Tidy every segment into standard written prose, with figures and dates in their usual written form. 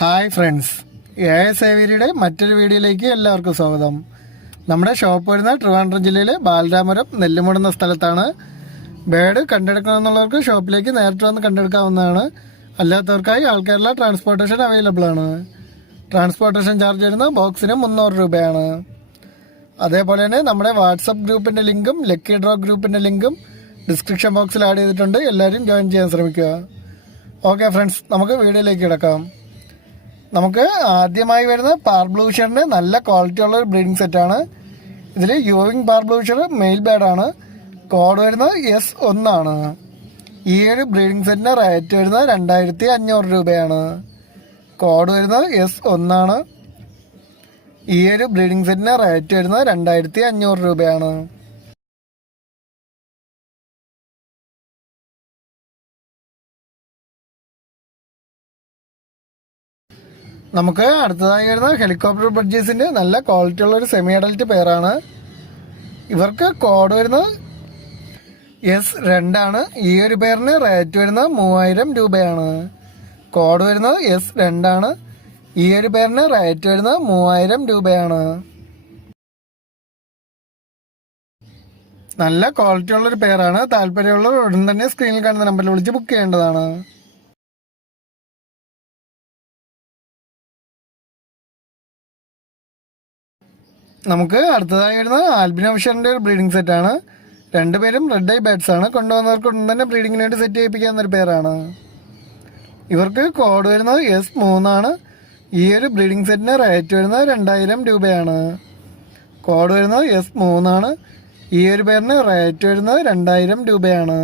Hi friends, സേവിയറിയുടെ മറ്റൊരു വീഡിയോയിലേക്ക് എല്ലാവർക്കും സ്വാഗതം. നമ്മുടെ ഷോപ്പ് വരുന്ന ട്രിവാൻഡ്രം ജില്ലയിലെ ബാലരാമപുരം നെല്ലിമൂട് എന്ന സ്ഥലത്താണ്. ബേഡ് കണ്ടെടുക്കണമെന്നുള്ളവർക്ക് ഷോപ്പിലേക്ക് നേരിട്ട് വന്ന് കണ്ടെടുക്കാവുന്നതാണ്. അല്ലാത്തവർക്കായി ആൾ കേരള ട്രാൻസ്പോർട്ടേഷൻ അവൈലബിൾ ആണ്. ട്രാൻസ്പോർട്ടേഷൻ ചാർജ് വരുന്നത് ബോക്സിന് 300 രൂപയാണ്. അതേപോലെ തന്നെ നമ്മുടെ വാട്സപ്പ് ഗ്രൂപ്പിൻ്റെ ലിങ്കും ലക്കി ഡ്രോ ഗ്രൂപ്പിൻ്റെ ലിങ്കും ഡിസ്ക്രിപ്ഷൻ ബോക്സിൽ ആഡ് ചെയ്തിട്ടുണ്ട്. എല്ലാവരും ജോയിൻ ചെയ്യാൻ ശ്രമിക്കുക. ഓക്കെ ഫ്രണ്ട്സ്, നമുക്ക് വീഡിയോയിലേക്ക് കിടക്കാം. നമുക്ക് ആദ്യമായി വരുന്ന പാർബ്ലൂഷറിൻ്റെ നല്ല ക്വാളിറ്റി ഉള്ള ഒരു ബ്രീഡിംഗ് സെറ്റാണ്. ഇതിൽ യൂവിങ് പാർബ്ലൂഷർ മെയിൽ ബേഡാണ്. കോഡ് വരുന്നത് S1 ആണ്. ഈ ഒരു ബ്രീഡിംഗ് സെറ്റിൻ്റെ റേറ്റ് വരുന്നത് 2500 രൂപയാണ്. കോഡ് വരുന്നത് S1 ആണ്. ഈ ഒരു ബ്രീഡിംഗ് സെറ്റിൻ്റെ റേറ്റ് വരുന്നത് 2500 രൂപയാണ്. നമുക്ക് അടുത്തതായി വരുന്ന ഹെലികോപ്റ്റർ ബഡ്ജീസിൻ്റെ നല്ല ക്വാളിറ്റി ഉള്ള ഒരു സെമി അഡൽറ്റ് പെയറാണ്. ഇവർക്ക് കോഡ് വരുന്നത് S2 ആണ്. ഈ ഒരു പെയറിന് റേറ്റ് വരുന്നത് 3000 രൂപയാണ്. കോഡ് വരുന്നത് S2 ആണ്. ഈ ഒരു പെയറിന് റേറ്റ് വരുന്നത് 3000 രൂപയാണ്. നല്ല ക്വാളിറ്റി ഉള്ളൊരു പെയറാണ്. താല്പര്യമുള്ളവർ ഉടൻ തന്നെ സ്ക്രീനിൽ കാണുന്ന നമ്പറിൽ വിളിച്ച് ബുക്ക് ചെയ്യേണ്ടതാണ്. നമുക്ക് അടുത്തതായി വരുന്ന ആൽബിനോ ഫിഷറിൻ്റെ ഒരു ബ്രീഡിംഗ് സെറ്റാണ്. രണ്ടുപേരും റെഡ് ഐ ബാറ്റ്സ് ആണ്. കൊണ്ടുവന്നവർക്ക് ഉടൻ തന്നെ ബ്രീഡിങ്ങിന് വേണ്ടി സെറ്റ് ചെയ്യിപ്പിക്കാവുന്നൊരു പേരാണ്. ഇവർക്ക് കോഡ് വരുന്നത് S3 ആണ്. ഈ ഒരു ബ്രീഡിംഗ് സെറ്റിന് റേറ്റ് വരുന്നത് 2000 രൂപയാണ്. കോഡ് വരുന്നത് S3 ആണ്. ഈ ഒരു പേരിന് റേറ്റ് വരുന്നത് 2000 രൂപയാണ്.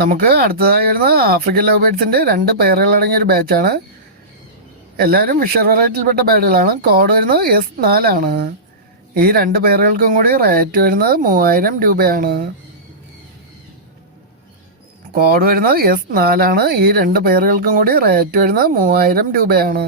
നമുക്ക് അടുത്തതായി വരുന്ന ആഫ്രിക്കൻ ലവ് ബേഡ്സിൻ്റെ 2 പെയറുകളടങ്ങിയ ഒരു ബാച്ചാണ്. എല്ലാവരും ഫിഷർ വെറൈറ്റിയിൽപ്പെട്ട ബേഡുകളാണ്. കോഡ് വരുന്നത് S4 ആണ്. ഈ 2 പെയറുകൾക്കും കൂടി റേറ്റ് വരുന്നത് 3000 രൂപയാണ്. കോഡ് വരുന്നത് S4 ആണ്. ഈ 2 പെയറുകൾക്കും കൂടി റേറ്റ് വരുന്നത് 3000 രൂപയാണ്.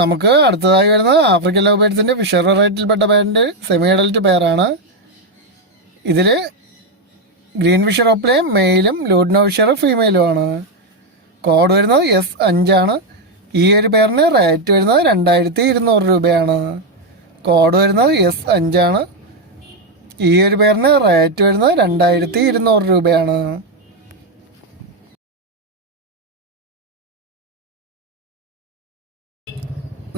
നമുക്ക് അടുത്തതായി വരുന്നത് ആഫ്രിക്കൻ ലവ് ബേഡ്സിൻ്റെ ഫിഷർ വെറൈറ്റിയിൽപ്പെട്ട ബേഡിൻ്റെ സെമി അഡൽറ്റ് പെയറാണ്. ഇതിൽ ഗ്രീൻ ഫിഷർ ഒപ്ലയും മെയിലും ലൂഡിനോ ഫിഷർ ഫീമെയിലും ആണ്. കോഡ് വരുന്നത് S5 ആണ്. ഈ ഒരു പെയറിന് റേറ്റ് വരുന്നത് 2200 രൂപയാണ്. കോഡ് വരുന്നത് S5 ആണ്. ഈ ഒരു പെയറിന് റേറ്റ് വരുന്നത് 2200 രൂപയാണ്.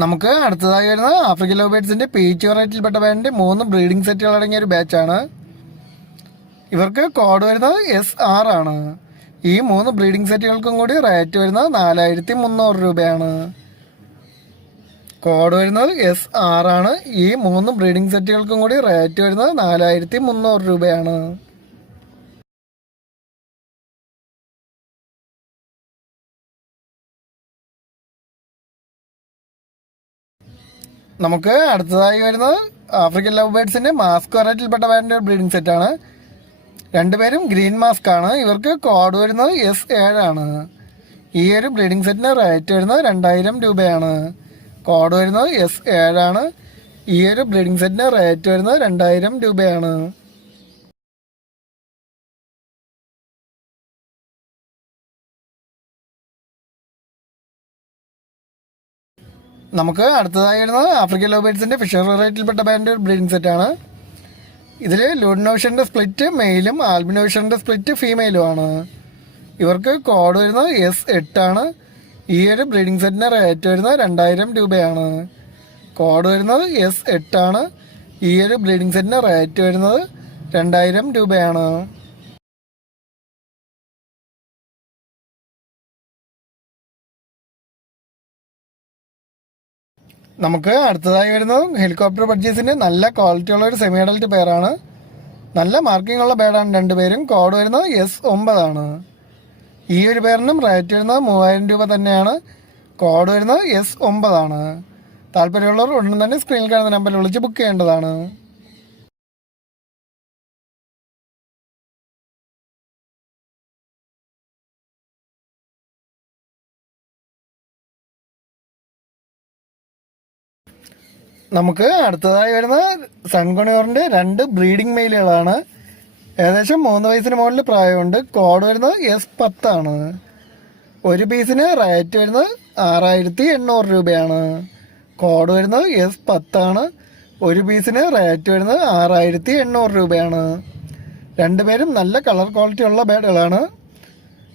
നമുക്ക് അടുത്തതായി വരുന്ന ആഫ്രിക്കൻ ലവ് ബേഡ്സിൻ്റെ പീച്ച് വെറൈറ്റിയിൽപ്പെട്ട ബേഡിൻ്റെ 3 ബ്രീഡിംഗ് സെറ്റുകൾ അടങ്ങിയ ഒരു ബാച്ചാണ്. ഇവർക്ക് കോഡ് വരുന്നത് S6 ആണ്. ഈ 3 ബ്രീഡിംഗ് സെറ്റുകൾക്കും കൂടി റേറ്റ് വരുന്നത് 4300 രൂപയാണ്. കോഡ് വരുന്നത് S6 ആണ്. ഈ 3 ബ്രീഡിംഗ് സെറ്റുകൾക്കും കൂടി റേറ്റ് വരുന്നത് 4300 രൂപയാണ്. നമുക്ക് അടുത്തതായി വരുന്നത് ആഫ്രിക്കൻ ലവ് ബേഡ്സിൻ്റെ മാസ്ക് വെറൈറ്റിയിൽപ്പെട്ട ബേഡിൻ്റെ ബ്രീഡിംഗ് സെറ്റാണ്. രണ്ടുപേരും ഗ്രീൻ മാസ്ക് ആണ്. ഇവർക്ക് കോഡ് വരുന്നത് S7 ആണ്. ഈ ഒരു ബ്രീഡിംഗ് സെറ്റിന് റേറ്റ് വരുന്നത് 2000 രൂപയാണ്. കോഡ് വരുന്നത് S7 ആണ്. ഈ ഒരു ബ്രീഡിംഗ് സെറ്റിന് റേറ്റ് വരുന്നത് 2000 രൂപയാണ്. നമുക്ക് അടുത്തതായി വരുന്നത് ആഫ്രിക്കൻ ലവ് ബേഡ്സിൻ്റെ ഫിഷർ വെറൈറ്റിയിൽപ്പെട്ട ബേഡിൻ്റെ ബ്രീഡിംഗ് സെറ്റാണ്. ഇതിൽ ലൂഡിനോ ഫിഷറിൻ്റെ സ്പ്ലിറ്റ് മെയിലും ആൽബിനോ ഫിഷറിൻ്റെ സ്പ്ലിറ്റ് ഫീമെയിലും ആണ്. ഇവർക്ക് കോഡ് വരുന്നത് S8 ആണ്. ഈ ഒരു ബ്രീഡിംഗ് സെറ്റിന് റേറ്റ് വരുന്നത് 2000 രൂപയാണ്. കോഡ് വരുന്നത് S8 ആണ്. ഈ ഒരു ബ്രീഡിംഗ് സെറ്റിന് റേറ്റ് വരുന്നത് 2000 രൂപയാണ്. നമുക്ക് അടുത്തതായി വരുന്നത് ഹെലികോപ്റ്റർ ബഡ്ജീസിൻ്റെ നല്ല ക്വാളിറ്റി ഉള്ള ഒരു സെമി അഡൽറ്റ് പെയറാണ്. നല്ല മാർക്കിംഗ് ഉള്ള ബേഡാണ് രണ്ടുപേരും. കോഡ് വരുന്നത് S9 ആണ്. ഈ ഒരു പെയറിനും റേറ്റ് വരുന്നത് 3000 രൂപ തന്നെയാണ്. കോഡ് വരുന്നത് S9 ആണ്. താല്പര്യമുള്ളവർ ഉടൻ തന്നെ സ്ക്രീനിൽ കാണുന്ന നമ്പറിൽ വിളിച്ച് ബുക്ക് ചെയ്യേണ്ടതാണ്. നമുക്ക് അടുത്തതായി വരുന്ന സൺകുണിയോറിന്റെ 2 ബ്രീഡിംഗ് മെയിലുകളാണ്. ഏകദേശം 3 വയസ്സിന് മുകളിൽ പ്രായമുണ്ട്. കോഡ് വരുന്നത് S10 ആണ്. ഒരു പീസിന് റേറ്റ് വരുന്നത് 6800 രൂപയാണ്. കോഡ് വരുന്നത് S10 ആണ്. ഒരു പീസിന് റേറ്റ് വരുന്നത് 6800 രൂപയാണ്. രണ്ടുപേരും നല്ല കളർ ക്വാളിറ്റി ഉള്ള ബേഡുകളാണ്.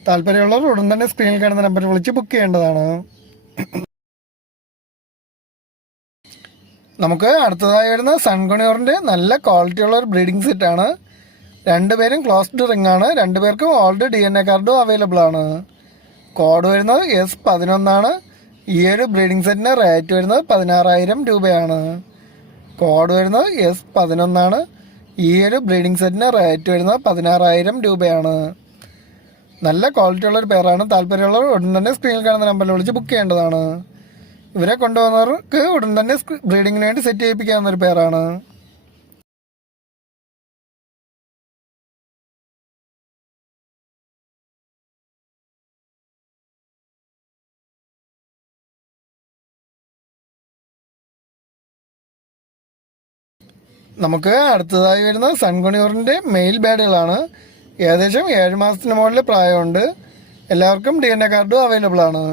താല്പര്യമുള്ളവർ ഉടൻ തന്നെ സ്ക്രീനിൽ കാണുന്ന നമ്പറിൽ വിളിച്ച് ബുക്ക് ചെയ്യേണ്ടതാണ്. നമുക്ക് അടുത്തതായി വരുന്ന സൺകുണിയോറിന്റെ നല്ല ക്വാളിറ്റി ഉള്ള ഒരു ബ്രീഡിംഗ് സെറ്റാണ്. രണ്ടുപേരും ക്ലോസ്ഡ് റിംഗ് ആണ്. രണ്ടുപേർക്കും ഓൾറെഡി DNA കാർഡും അവൈലബിൾ ആണ്. കോഡ് വരുന്നത് S11 ആണ്. ഈ ഒരു ബ്രീഡിംഗ് സെറ്റിന് റേറ്റ് വരുന്നത് 16000 രൂപയാണ്. കോഡ് വരുന്നത് S11 ആണ്. ഈ ഒരു ബ്രീഡിംഗ് സെറ്റിന് റേറ്റ് വരുന്നത് 16000 രൂപയാണ്. നല്ല ക്വാളിറ്റി ഉള്ള ഒരു പേരാണ്. താല്പര്യമുള്ളവർ ഉടൻ തന്നെ സ്ക്രീനിൽ കാണുന്ന നമ്പറിൽ വിളിച്ച് ബുക്ക് ചെയ്യേണ്ടതാണ്. ഇവരെ കൊണ്ടുപോകുന്നവർക്ക് ഉടൻ തന്നെ ബ്രീഡിങ്ങിന് വേണ്ടി സെറ്റ് ചെയ്യിപ്പിക്കാവുന്ന ഒരു പേരാണ്. നമുക്ക് അടുത്തതായി വരുന്ന സൺകുണിയോറിന്റെ മെയിൽ ബേഡുകളാണ്. ഏകദേശം 7 മാസത്തിന് മുകളിൽ പ്രായമുണ്ട്. എല്ലാവർക്കും DNA കാർഡും അവൈലബിൾ ആണ്.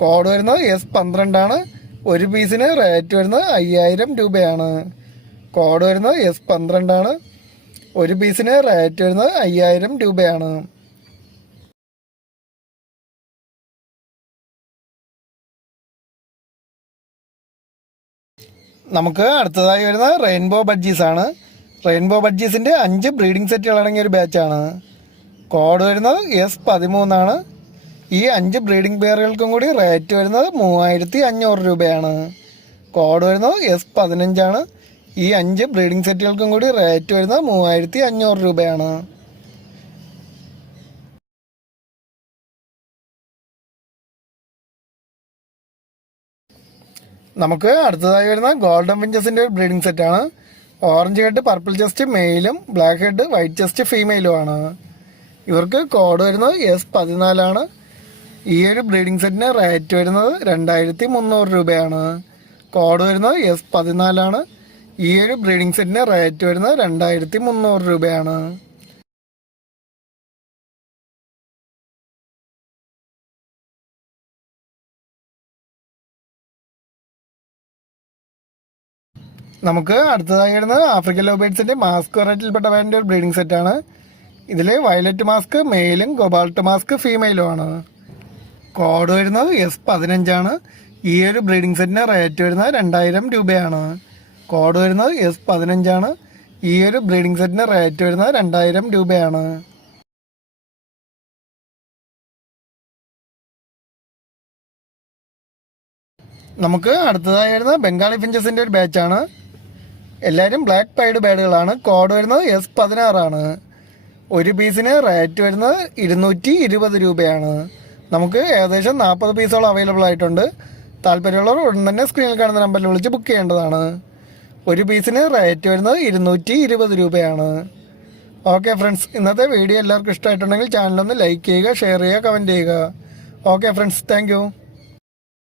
കോഡ് വരുന്നത് S12 ആണ്. ഒരു പീസിന് റേറ്റ് വരുന്നത് 5000 രൂപയാണ്. കോഡ് വരുന്നത് S12 ആണ്. ഒരു പീസിന് റേറ്റ് വരുന്നത് 5000 രൂപയാണ്. നമുക്ക് അടുത്തതായി വരുന്ന റെയിൻബോ ബഡ്ജീസ് ആണ്. റെയിൻബോ ബഡ്ജീസിന്റെ 5 ബ്രീഡിംഗ് സെറ്റുകൾ അടങ്ങിയ ഒരു ബാച്ചാണ്. കോഡ് വരുന്നത് S13 ആണ്. ഈ 5 ബ്രീഡിംഗ് പെയറുകൾക്കും കൂടി റേറ്റ് വരുന്നത് 3500 രൂപയാണ്. കോഡ് വരുന്നത് S15 ആണ്. ഈ 5 ബ്രീഡിംഗ് സെറ്റുകൾക്കും കൂടി റേറ്റ് വരുന്നത് 3500 രൂപയാണ്. നമുക്ക് അടുത്തതായി വരുന്ന ഗോൾഡൻ വിഞ്ചസിന്റെ ഒരു ബ്രീഡിംഗ് സെറ്റാണ്. ഓറഞ്ച് ഹെഡ് പർപ്പിൾ ചെസ്റ്റ് മെയിലും ബ്ലാക്ക് ഹെഡ് വൈറ്റ് ചെസ്റ്റ് ഫീമെയിലും ആണ്. ഇവർക്ക് കോഡ് വരുന്നത് S14 ആണ്. ഈ ഒരു ബ്രീഡിംഗ് സെറ്റിന് റേറ്റ് വരുന്നത് 2300 രൂപയാണ്. കോഡ് വരുന്നത് S14 ആണ്. ഈ ഒരു ബ്രീഡിംഗ് സെറ്റിന് റേറ്റ് വരുന്നത് 2300 രൂപയാണ്. നമുക്ക് അടുത്തതായി വരുന്നത് ആഫ്രിക്കൻ ലോബേഡ്സിന്റെ മാസ്ക് വെറൈറ്റിയിൽപ്പെട്ട വേണ്ട ഒരു ബ്രീഡിംഗ് സെറ്റാണ്. ഇതിൽ വയലറ്റ് മാസ്ക് മെയിലും കൊബാൾട്ട് മാസ്ക് ഫീമെയിലും ആണ്. കോഡ് വരുന്നത് S15 ആണ്. ഈ ഒരു ബ്രീഡിംഗ് സെറ്റിന് റേറ്റ് വരുന്നത് 2000 രൂപയാണ്. കോഡ് വരുന്നത് S15 ആണ്. ഈ ഒരു ബ്രീഡിംഗ് സെറ്റിന് റേറ്റ് വരുന്നത് 2000 രൂപയാണ്. നമുക്ക് അടുത്തതായി വരുന്ന ബംഗാളി ഫിഞ്ചസിന്റെ ഒരു ബാച്ചാണ്. എല്ലാവരും ബ്ലാക്ക് പൈഡ് ബേഡുകളാണ്. കോഡ് വരുന്നത് S16 ആണ്. ഒരു പീസിന് റേറ്റ് വരുന്നത് 220 രൂപയാണ്. നമുക്ക് ഏകദേശം 40 പീസോളം അവൈലബിൾ ആയിട്ടുണ്ട്. താല്പര്യമുള്ളവർ ഉടൻ തന്നെ സ്ക്രീനിൽ കാണുന്ന നമ്പറിൽ വിളിച്ച് ബുക്ക് ചെയ്യേണ്ടതാണ്. ഒരു പീസിന് റേറ്റ് വരുന്നത് 220 രൂപയാണ്. ഓക്കെ ഫ്രണ്ട്സ്, ഇന്നത്തെ വീഡിയോ എല്ലാവർക്കും ഇഷ്ടമായിട്ടുണ്ടെങ്കിൽ ചാനലൊന്ന് ലൈക്ക് ചെയ്യുക, ഷെയർ ചെയ്യുക, കമൻറ്റ് ചെയ്യുക. Okay friends, thank